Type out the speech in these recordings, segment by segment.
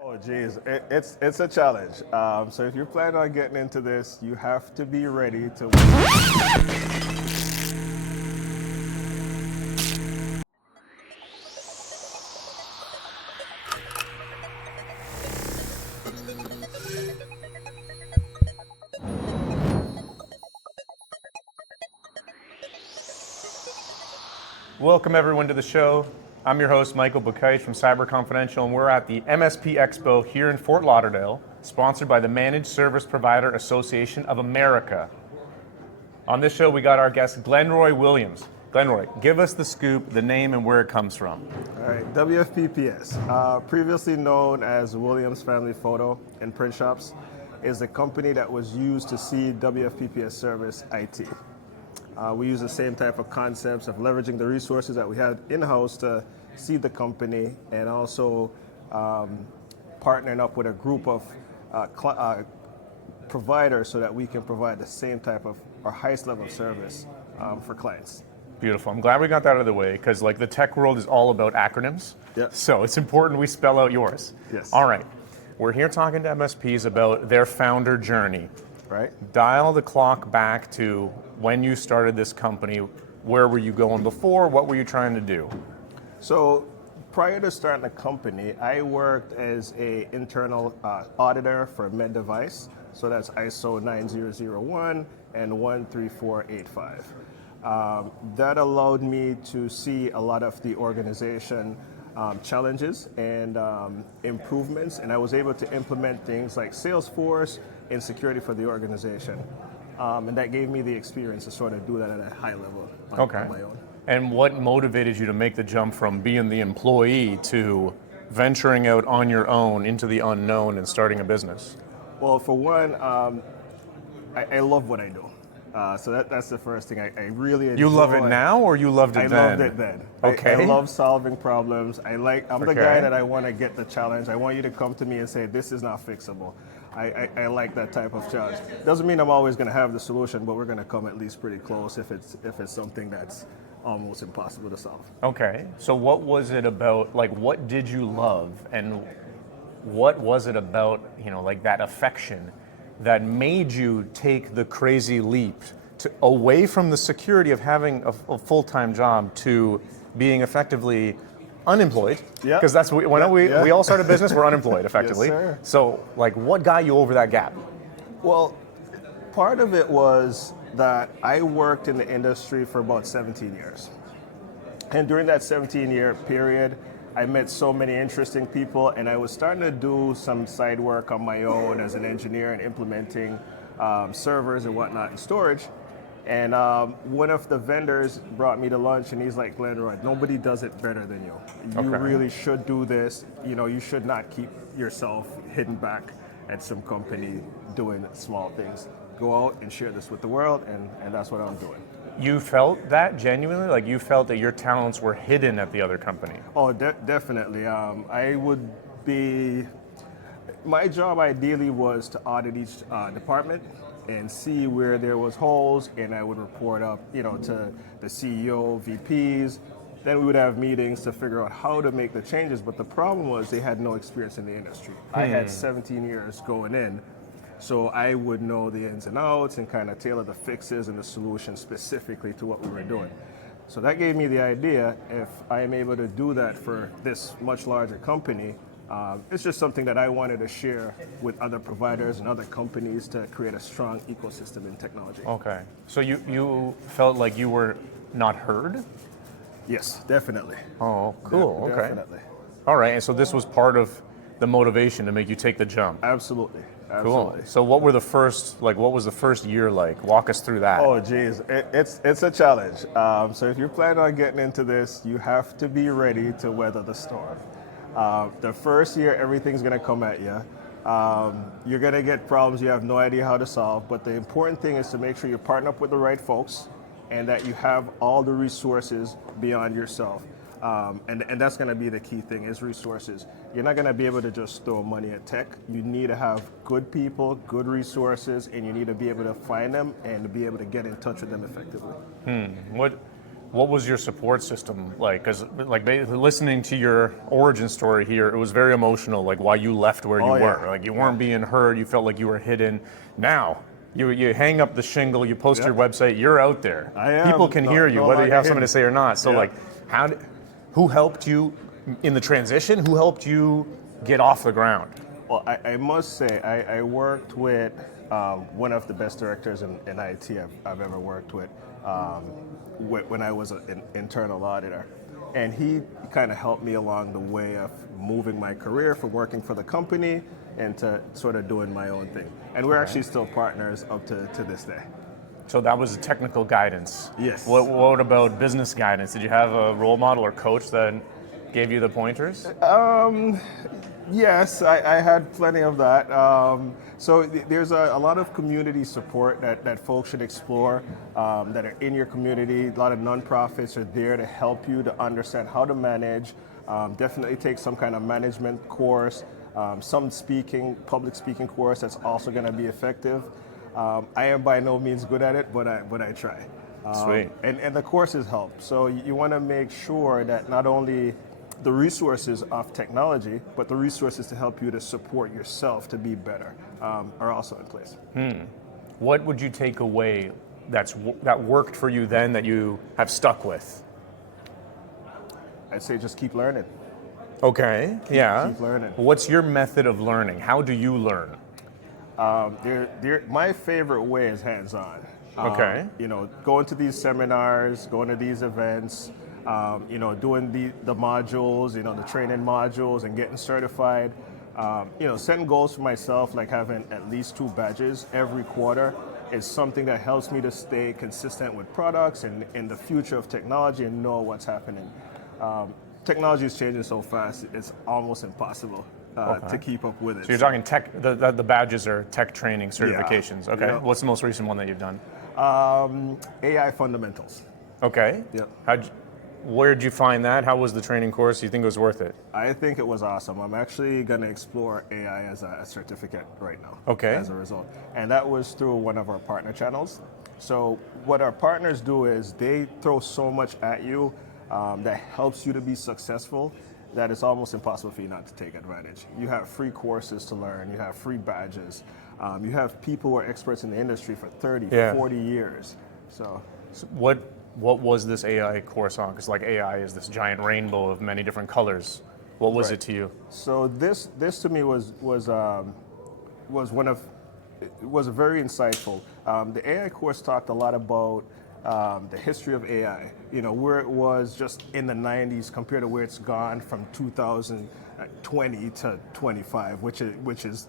Oh, geez, it's a challenge. So if you're planning on getting into this, you have to be ready to win. Welcome everyone to the show. I'm your host, Michael Bukait from Cyber Confidential, and we're at the MSP Expo here in Fort Lauderdale, sponsored by the Managed Service Provider Association of America. On this show, we got our guest, Glenroy Williams. Glenroy, give us the scoop, the name, and where it comes from. All right, WFPPS, previously known as Williams Family Photo and Print Shops, is the company that was used to seed WFPPS Service IT. We use the same type of concepts of leveraging the resources that we had in-house to seed the company, and also partnering up with a group of providers so that we can provide the same type of or highest level of service for clients. Beautiful. I'm glad we got that out of the way because the tech world is all about acronyms. Yep. So it's important we spell out yours. Yes. All right. We're here talking to MSPs about their founder journey. Right. Dial the clock back to when you started this company. Where were you going before? What were you trying to do? So prior to starting the company, I worked as an internal auditor for med device. So that's ISO 9001 and 13485. That allowed me to see a lot of the organization challenges and improvements, and I was able to implement things like Salesforce and security for the organization. And that gave me the experience to sort of do that at a high level on my own. And what motivated you to make the jump from being the employee to venturing out on your own into the unknown and starting a business? Well, for one, I love what I do. So that's the first thing. I really enjoy. You love it now, or you loved it then? I loved it then. Okay. I love solving problems. I'm the guy that I want to get the challenge. I want you to come to me and say, this is not fixable. I like that type of challenge. Doesn't mean I'm always going to have the solution, but we're going to come at least pretty close if it's something that's almost impossible to solve. Okay. So what was it about, what did you love, and what was it about, that affection that made you take the crazy leap away from the security of having a full-time job to being effectively unemployed? Yeah. Because that's we all start a business, we're unemployed effectively. Yes, sir. So what got you over that gap? Well, part of it was that I worked in the industry for about 17 years. And during that 17-year period, I met so many interesting people, and I was starting to do some side work on my own as an engineer and implementing servers and whatnot in storage. And one of the vendors brought me to lunch, and he's like, Glenroy, nobody does it better than you. You really should do this. You should not keep yourself hidden back at some company doing small things. Go out and share this with the world, and that's what I'm doing. You felt that genuinely? You felt that your talents were hidden at the other company? Oh, definitely. My job ideally was to audit each department and see where there was holes, and I would report up, to the CEO, VPs. Then we would have meetings to figure out how to make the changes. But the problem was they had no experience in the industry. I had 17 years going in, so I would know the ins and outs and kind of tailor the fixes and the solutions specifically to what we were doing. So that gave me the idea, if I am able to do that for this much larger company, it's just something that I wanted to share with other providers and other companies to create a strong ecosystem in technology. Okay. So you felt like you were not heard? Yes, definitely. Oh, cool. Okay. Definitely. All right. And so this was part of the motivation to make you take the jump. Absolutely. Cool. So what was the first year like? Walk us through that. Oh, geez, it's a challenge. So if you're planning on getting into this, you have to be ready to weather the storm. The first year, everything's going to come at you. You're going to get problems you have no idea how to solve, but the important thing is to make sure you partner up with the right folks and that you have all the resources beyond yourself. And that's going to be the key thing, is resources. You're not going to be able to just throw money at tech. You need to have good people, good resources, and you need to be able to find them and to be able to get in touch with them effectively. What was your support system like? Because like listening to your origin story here, it was very emotional, like why you left where you were. Like you weren't being heard, you felt like you were hidden. Now, you hang up the shingle, you post your website, you're out there. People can hear you, whether you have something to say or not. So like, who helped you in the transition? Who helped you get off the ground? Well, I must say, I worked with one of the best directors in IT I've ever worked with when I was an internal auditor. And he kind of helped me along the way of moving my career from working for the company into sort of doing my own thing. And we're actually still partners up to this day. So that was technical guidance. Yes. What about business guidance? Did you have a role model or coach that gave you the pointers? Yes, I had plenty of that. So there's a lot of community support that folks should explore that are in your community. A lot of nonprofits are there to help you to understand how to manage. Definitely take some kind of management course, some public speaking course that's also going to be effective. I am by no means good at it, but I try. Sweet. And the courses help. So you want to make sure that not only the resources of technology, but the resources to help you to support yourself to be better are also in place. What would you take away that worked for you then that you have stuck with? I'd say just keep learning. Okay, Keep learning. What's your method of learning? How do you learn? My favorite way is hands-on. Okay. Going to these seminars, going to these events, doing the modules, the training modules and getting certified. Setting goals for myself, like having at least 2 badges every quarter is something that helps me to stay consistent with products and in the future of technology and know what's happening. Technology is changing so fast, it's almost impossible to keep up with it. So you're talking tech, the badges are tech training certifications. Yeah. Okay. Yeah. What's the most recent one that you've done? AI fundamentals. Okay. Yep. Where'd you find that? How was the training course? Do you think it was worth it? I think it was awesome. I'm actually going to explore AI as a certificate right now. Okay. As a result. And that was through one of our partner channels. So what our partners do is they throw so much at you that helps you to be successful that it's almost impossible for you not to take advantage. You have free courses to learn. You have free badges. You have people who are experts in the industry for 30, 40 years. So what was this AI course on? Because like AI is this giant rainbow of many different colors. What was it to you? So this to me was very insightful. The AI course talked a lot about the history of AI. Where it was just in the 90s compared to where it's gone from 2020 to 25, which is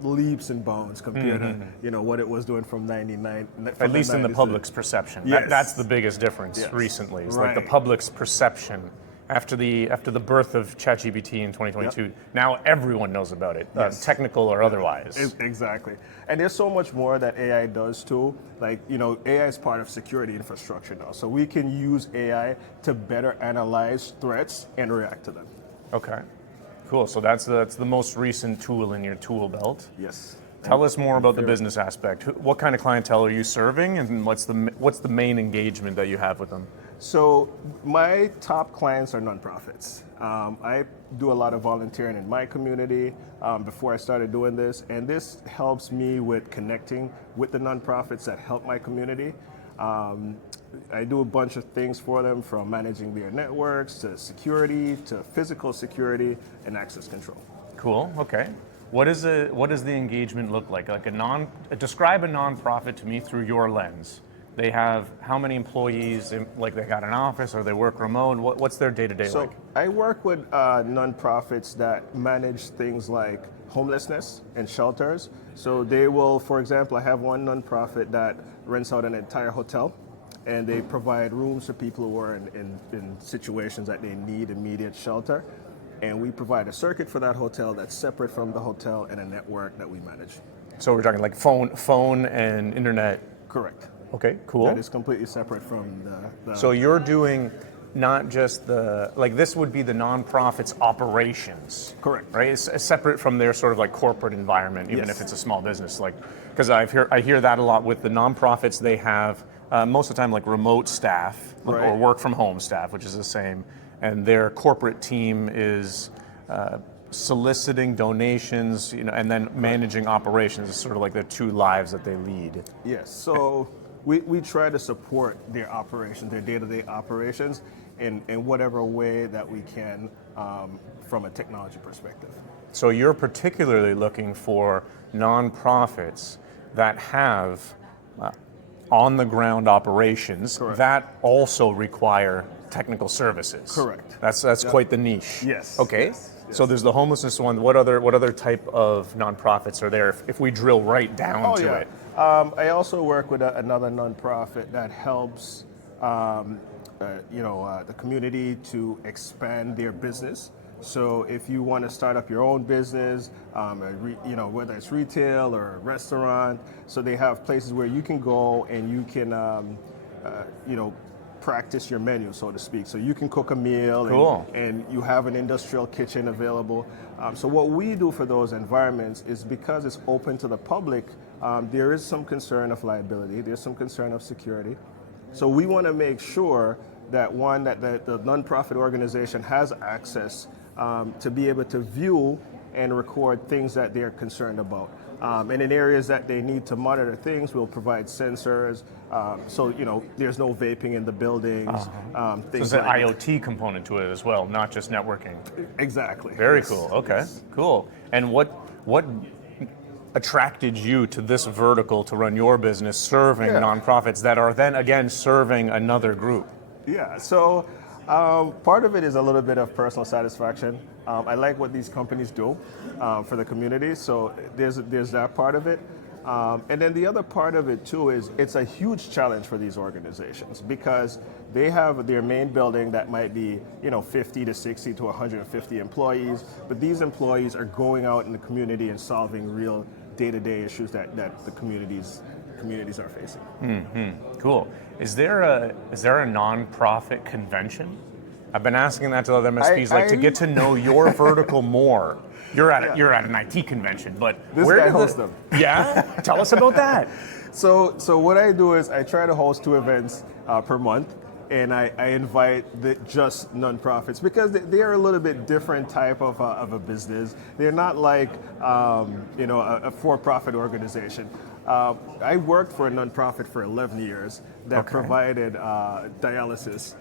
leaps and bounds compared to what it was doing from 99. At least in the public's perception. Yes. That's the biggest difference recently. It's like the public's perception after the birth of ChatGPT in 2022. Now everyone knows about it, technical or otherwise. Exactly. And there's so much more that AI does too. Like, AI is part of security infrastructure now. So we can use AI to better analyze threats and react to them. Okay. Cool. So that's the most recent tool in your tool belt. Yes. Tell us more about the business aspect. What kind of clientele are you serving, and what's the main engagement that you have with them? So my top clients are nonprofits. I do a lot of volunteering in my community before I started doing this, and this helps me with connecting with the nonprofits that help my community. I do a bunch of things for them, from managing their networks to security to physical security and access control. Cool. Okay. What does the engagement look like? Describe a nonprofit to me through your lens. They have how many employees? Like they got an office, or they work remote? What's their day-to-day like? So I work with nonprofits that manage things like homelessness and shelters. So they will, for example, I have one nonprofit that rents out an entire hotel, and they provide rooms for people who are in situations that they need immediate shelter. And we provide a circuit for that hotel that's separate from the hotel and a network that we manage. So we're talking like phone and internet. Correct. Okay, cool. That is completely separate from the So you're doing not just this would be the nonprofit's operations. Correct. Right? It's separate from their sort of like corporate environment, even if it's a small business. Like, because I hear that a lot with the nonprofits. They have most of the time like remote staff or work from home staff, which is the same, and their corporate team is soliciting donations, and then managing operations is sort of like the two lives that they lead. Yes, so we try to support their operations, their day-to-day operations, in whatever way that we can from a technology perspective. So you're particularly looking for nonprofits that have on-the-ground operations that also require technical services. Correct. That's quite the niche. Yes. Okay. Yes. So there's the homelessness one. What other type of nonprofits are there? If we drill right down to it. I also work with another nonprofit that helps the community to expand their business. So if you want to start up your own business, whether it's retail or a restaurant, so they have places where you can go and you can, practice your menu, so to speak. So you can cook a meal and you have an industrial kitchen available. So what we do for those environments is because it's open to the public, there is some concern of liability, there's some concern of security. So we want to make sure that the nonprofit organization has access to be able to view and record things that they're concerned about. And in areas that they need to monitor things, we'll provide sensors. So there's no vaping in the buildings. So there's an IoT component to it as well, not just networking. Exactly. Very cool. Okay, cool. And what attracted you to this vertical to run your business serving nonprofits that are then again serving another group? Yeah, so part of it is a little bit of personal satisfaction. I like what these companies do for the community, so there's that part of it. And then the other part of it too is it's a huge challenge for these organizations because they have their main building that might be 50 to 60 to 150 employees, but these employees are going out in the community and solving real day-to-day issues that the communities are facing. Mm-hmm. Cool. Is there a nonprofit convention? I've been asking that to other MSPs, to get to know your vertical more. You're at an IT convention, but this guy hosts them. Yeah, tell us about that. So what I do is I try to host 2 events per month, and I invite just nonprofits because they are a little bit different type of a business. They're not like a for-profit organization. I worked for a nonprofit for 11 years that provided dialysis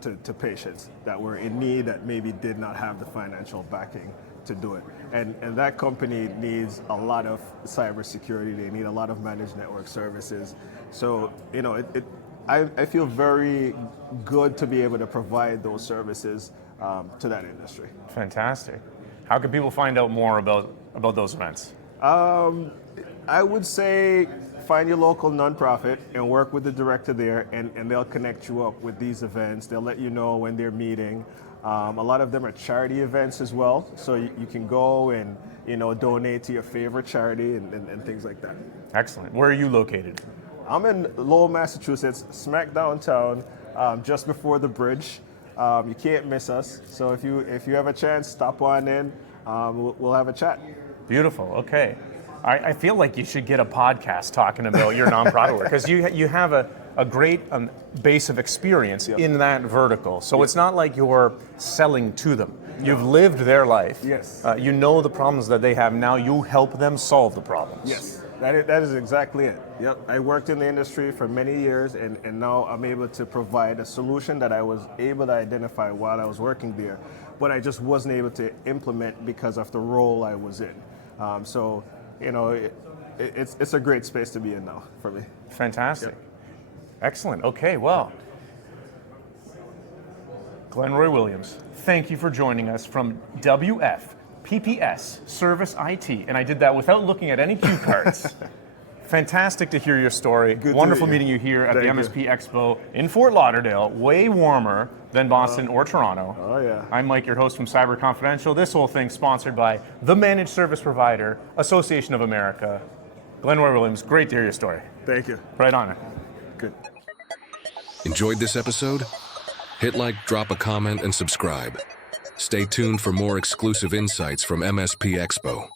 to patients that were in need that maybe did not have the financial backing to do it. And that company needs a lot of cybersecurity. They need a lot of managed network services. So, I feel very good to be able to provide those services to that industry. Fantastic. How can people find out more about those events? I would say find your local nonprofit and work with the director there, and they'll connect you up with these events. They'll let you know when they're meeting. A lot of them are charity events as well, so you can go and donate to your favorite charity and things like that. Excellent. Where are you located? I'm in Lowell, Massachusetts, smack downtown, just before the bridge. You can't miss us. So if you have a chance, stop on in. We'll have a chat. Beautiful. Okay. I feel like you should get a podcast talking about your nonprofit work because you have a great base of experience in that vertical. So it's not like you're selling to them. You've lived their life. Yes. You know the problems that they have. Now you help them solve the problems. Yes. That is exactly it. Yep. I worked in the industry for many years, and now I'm able to provide a solution that I was able to identify while I was working there, but I just wasn't able to implement because of the role I was in. It's a great space to be in now for me. Fantastic. Yep. Excellent. Okay, well, Glenroy Williams, thank you for joining us from WFPPS Service IT. And I did that without looking at any cue cards. Fantastic to hear your story. Good Wonderful meeting you here at the MSP Expo in Fort Lauderdale. Way warmer than Boston or Toronto. Oh, yeah. I'm Mike, your host from Cyber Confidential. This whole thing sponsored by the Managed Service Provider Association of America. Glenroy Williams, great to hear your story. Thank you. Right on it. Good. Enjoyed this episode? Hit like, drop a comment, and subscribe. Stay tuned for more exclusive insights from MSP Expo.